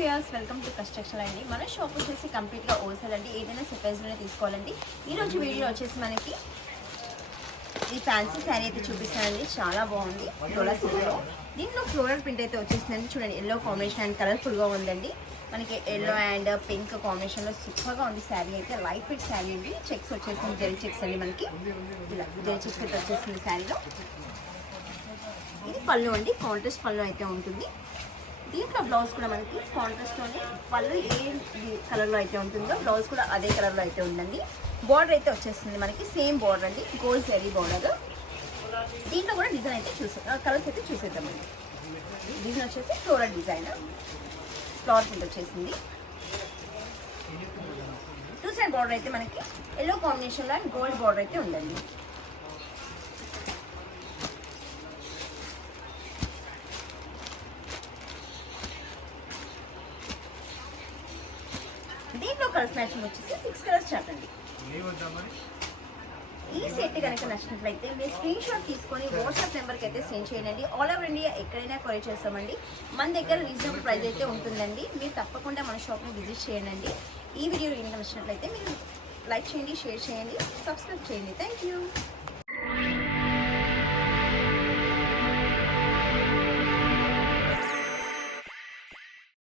Viewers welcome to construction అండి. మన shop వచ్చేసి కంప్లీట్గా హోల్సేల్ అండి. ఏదైనా సర్ప్రైజ్లోనే తీసుకోవాలండి. ఈరోజు వీడియో వచ్చేసి మనకి ఈ ఫ్యాన్సీ శారీ అయితే చూపిస్తానండి. చాలా బాగుంది డోలా సిల్క్లో. దీంట్లో ఫ్లోరల్ ప్రింట్ అయితే వచ్చేసిందండి. చూడండి ఎల్లో కాంబినేషన్ అండ్ కలర్ఫుల్గా ఉందండి. మనకి ఎల్లో అండ్ పింక్ కాంబినేషన్లో సూపర్గా ఉంది శారీ అయితే. లైట్ వెయిట్ శారీ అండి. చెక్స్ వచ్చేసింది, జెరీ చెక్స్ అండి. మనకి ఇలా జెరీ చెక్స్ అయితే వచ్చేసింది శారీలో. ఇది పళ్ళు అండి, కాంట్రాస్ట్ పళ్ళు అయితే ఉంటుంది. దీంట్లో బ్లౌజ్ కూడా మనకి కాంట్రాస్ట్లోనే పళ్ళు ఏ కలర్లో అయితే ఉంటుందో బ్లౌజ్ కూడా అదే కలర్లో అయితే ఉందండి. బార్డర్ అయితే వచ్చేస్తుంది మనకి సేమ్ బార్డర్ అండి, గోల్డ్ జరీ బార్డర్. దీంట్లో కూడా డిజైన్ అయితే కలర్స్ అయితే చూసేద్దామండి. డిజైన్ వచ్చేసి ఫ్లోరల్ డిజైన్, ఫ్లవర్ ప్రింట్ వచ్చేసింది. టూ సైడ్ బార్డర్ అయితే మనకి ఎల్లో కాంబినేషన్లో అండ్ గోల్డ్ బార్డర్ అయితే ఉందండి. దీంట్లో కలర్స్ మ్యాచింగ్ వచ్చేసి 6 కలర్స్ చార్ట్ అండి. ఈ సెట్ కనుక నచ్చినట్లయితే మీరు స్క్రీన్ షాట్ తీసుకొని వాట్సాప్ నెంబర్కి అయితే సెండ్ చేయండి. ఆల్ ఓవర్ ఇండియా ఎక్కడైనా కొరియర్ చేస్తామండి. మన దగ్గర రీజనబుల్ ప్రైస్ అయితే ఉంటుందండి. మీరు తప్పకుండా మన షాప్ని విజిట్ చేయండి. ఈ వీడియో కనుక నచ్చినట్లయితే మీరు లైక్ చేయండి, షేర్ చేయండి, సబ్స్క్రైబ్ చేయండి. Thank you.